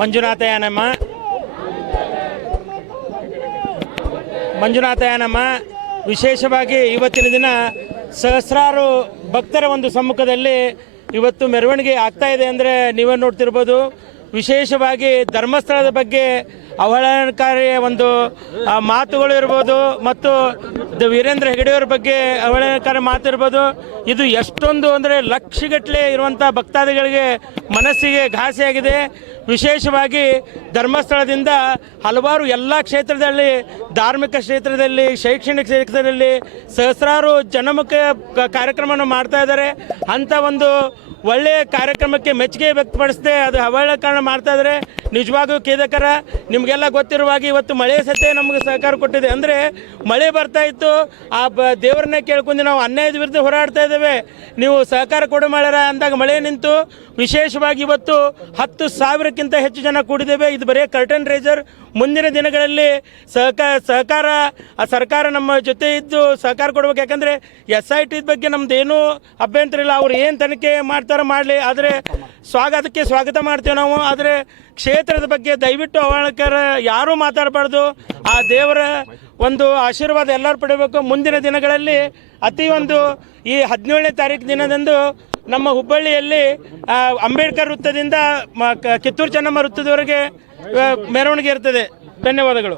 ಮಂಜುನಾಥಯ್ಯನಮ್ಮ ಮಂಜುನಾಥಯ್ಯನಮ್ಮ ವಿಶೇಷವಾಗಿ ಇವತ್ತಿನ ದಿನ ಸಹಸ್ರಾರು ಭಕ್ತರ ಒಂದು ಸಮ್ಮುಖದಲ್ಲಿ ಇವತ್ತು ಮೆರವಣಿಗೆ ಆಗ್ತಾ ಇದೆ ಅಂದರೆ ನೀವೇ ನೋಡ್ತಿರ್ಬೋದು. ವಿಶೇಷವಾಗಿ ಧರ್ಮಸ್ಥಳದ ಬಗ್ಗೆ ಅವಹೇಳನಕಾರಿ ಒಂದು ಮಾತುಗಳು ಇರ್ಬೋದು ಮತ್ತು ವೀರೇಂದ್ರ ಹೆಗಡೆಯವರ ಬಗ್ಗೆ ಅವಹೇಳನಕಾರಿ ಮಾತು ಇರ್ಬೋದು. ಇದು ಎಷ್ಟೊಂದು ಅಂದರೆ ಲಕ್ಷಗಟ್ಟಲೆ ಇರುವಂಥ ಭಕ್ತಾದಿಗಳಿಗೆ ಮನಸ್ಸಿಗೆ ಘಾಸಿಯಾಗಿದೆ ವಿಶೇಷವಾಗಿ ಧರ್ಮಸ್ಥಳದಿಂದ ಹಲವಾರು ಎಲ್ಲ ಕ್ಷೇತ್ರದಲ್ಲಿ ಧಾರ್ಮಿಕ ಕ್ಷೇತ್ರದಲ್ಲಿ, ಶೈಕ್ಷಣಿಕ ಕ್ಷೇತ್ರದಲ್ಲಿ ಸಹಸ್ರಾರು ಜನಮುಖ ಕಾರ್ಯಕ್ರಮವನ್ನು ಮಾಡ್ತಾ ಇದ್ದಾರೆ. ಅಂಥ ಒಂದು ಒಳ್ಳೆಯ ಕಾರ್ಯಕ್ರಮಕ್ಕೆ ಮೆಚ್ಚುಗೆ ವ್ಯಕ್ತಪಡಿಸದೆ ಅದು ಅವಹೇಳನಕಾರಣ ಮಾಡ್ತಾ ಇದ್ದಾರೆ. ನಿಜವಾಗೂ ಕೇದಕರ ನಿಮಗೆಲ್ಲ ಗೊತ್ತಿರುವಾಗ ಇವತ್ತು ಮಳೆ ಸತೆ ನಮಗೆ ಸಹಕಾರ ಕೊಟ್ಟಿದೆ. ಅಂದರೆ ಮಳೆ ಬರ್ತಾ ಇತ್ತು, ಆ ಬ ದೇವರನ್ನೇ ಕೇಳ್ಕೊಂಡು ನಾವು ಅನ್ಯಾಯದ ವಿರುದ್ಧ ಹೋರಾಡ್ತಾ ಇದ್ದೇವೆ. ನೀವು ಸಹಕಾರ ಕೊಡು ಮಾಡ್ಯಾರ ಅಂದಾಗ ಮಳೆ ನಿಂತು, ವಿಶೇಷವಾಗಿ ಇವತ್ತು ಹತ್ತು ಸಾವಿರಕ್ಕಿಂತ ಹೆಚ್ಚು ಜನ ಕೂಡಿದ್ದೇವೆ. ಇದು ಬರೀ ಕರ್ಟನ್ ರೇಜರ್ ಮುಂದಿನ ದಿನಗಳಲ್ಲಿ ಸಹಕಾರ ಸಹಕಾರ, ಆ ಸರ್ಕಾರ ನಮ್ಮ ಜೊತೆ ಇದ್ದು ಸಹಕಾರ ಕೊಡ್ಬೇಕು. ಯಾಕಂದರೆ ಎಸ್ ಐ ಟಿ ಬಗ್ಗೆ ನಮ್ದು ಏನೂ ಅಭ್ಯಂತರ ಇಲ್ಲ. ಅವ್ರು ಏನು ತನಿಖೆ ಮಾಡ್ತಾರೋ ಮಾಡಲಿ. ಆದರೆ ಸ್ವಾಗತಕ್ಕೆ ಸ್ವಾಗತ ಮಾಡ್ತೇವೆ ನಾವು. ಆದರೆ ಕ್ಷೇತ್ರದ ಬಗ್ಗೆ ದಯವಿಟ್ಟು ಅವಳಕರ ಯಾರೂ ಮಾತಾಡಬಾರ್ದು. ಆ ದೇವರ ಒಂದು ಆಶೀರ್ವಾದ ಎಲ್ಲರೂ ಪಡಿಬೇಕು. ಮುಂದಿನ ದಿನಗಳಲ್ಲಿ ಅತಿ ಒಂದು ಈ ಹದಿನೇಳನೇ ತಾರೀಕು ದಿನದಂದು ನಮ್ಮ ಹುಬ್ಬಳ್ಳಿಯಲ್ಲಿ ಅಂಬೇಡ್ಕರ್ ವೃತ್ತದಿಂದ ಕಿತ್ತೂರು ಚೆನ್ನಮ್ಮ ವೃತ್ತದವರೆಗೆ ಮೆರವಣಿಗೆ ಇರ್ತದೆ. ಧನ್ಯವಾದಗಳು.